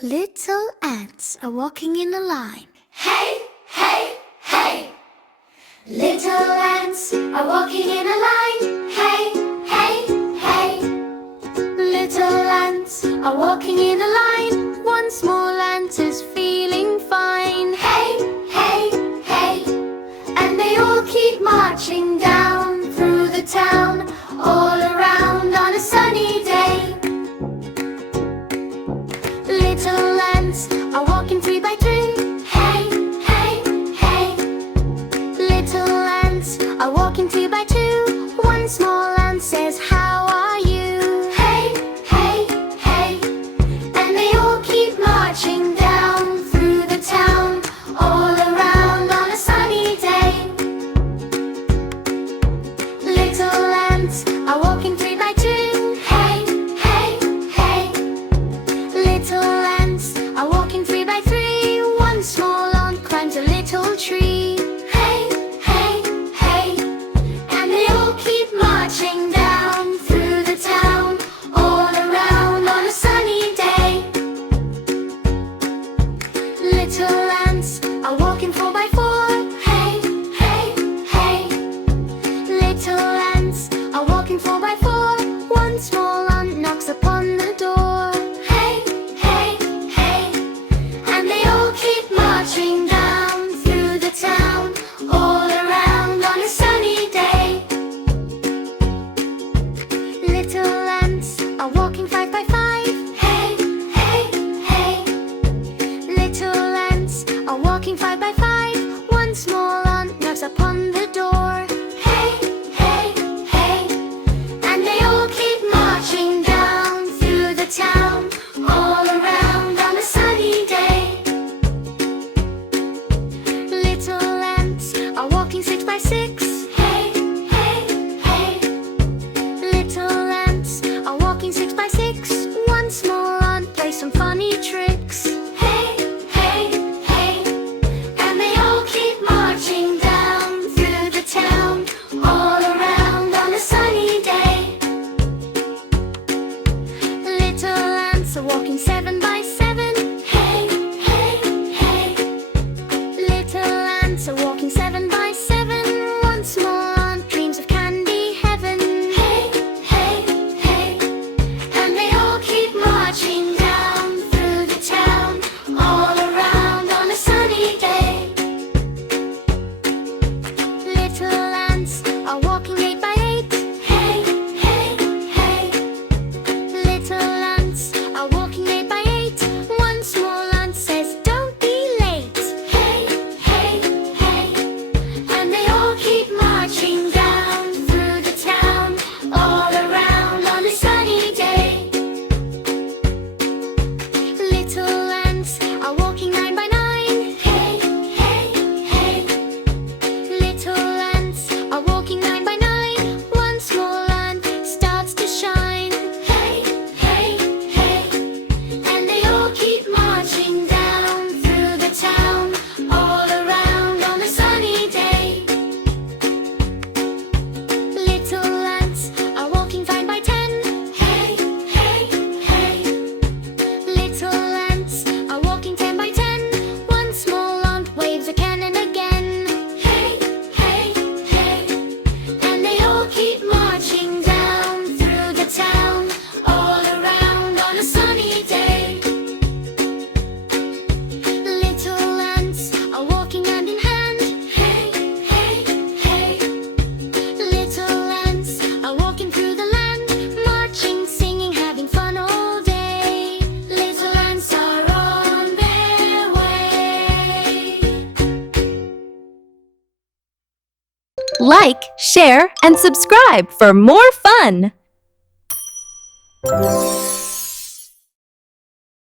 Little ants are walking in a line. Hey, hey, hey! Little ants are walking in a line. Hey, hey, hey! Little ants are walking in a line. One small ant is feeling fine. Hey, hey, hey! And they all keep marching down through the town, all around on a sunny day. Little ants are walking three by three. Hey, hey, hey! Little ants are walking two by two. One small ant says, "How are you?" Hey, hey, hey! And they all keep marching down through the town, all around on a sunny day. Little ants are walking three by two. Hey, hey, hey! Little ants are walking three by three. One small ant climbs a little tree. Hey, hey, hey! And they all keep marching down through the town, all around on a sunny day. Little ants are walking four by four. Hey, hey, hey! Little ants are walking four by four. One small ant knocks upon the door. Hey, hey, hey! And they all keep marching down through the town, all around on a sunny day. Little ants are walking five by five. Hey, hey, hey! Little ants are walking five by five. One small ant knocks upon the door. Hey, hey, hey! And they all keep marching down through the town, all around on a sunny day. Little ants are walking six by six. Hey, hey, hey! Little ants are walking six by six. One small ant plays some funny tricks. Hey, hey, hey! And they all keep marching down through the town, all around on a sunny day. Little ants are walking seven by seven. Hey, hey, hey! Little ants are walking seven by seven. One small ant dreams of candy heaven. Hey, hey, hey! And they all keep marching down through the town, all around on a sunny day. Little ants are walking eight by eight. Hey, hey, hey! Little ants are walking eight by eight. One small ant says, "Don't be late." Hey, hey, hey! And they all keep marching down through the town, all around on a sunny day. Little ants are walking nine by nine. Hey, hey, hey! Little ants are walking nine by nine. One small ant starts to shine. Hey, hey, hey! And they all keep marching down through the town, all around on a sunny day. Little ants are walking five by ten. Hey, hey, hey! Little ants are walking ten by ten. One small ant waves again and again. Hey, hey, hey! And they all keep marching down through the town, all around on a sunny day. Little ants are walking hand in hand. Hey, hey, hey! Little ants are walking through the land, marching, singing, having fun all day. Little ants are on their way. Like, share, and subscribe for more fun!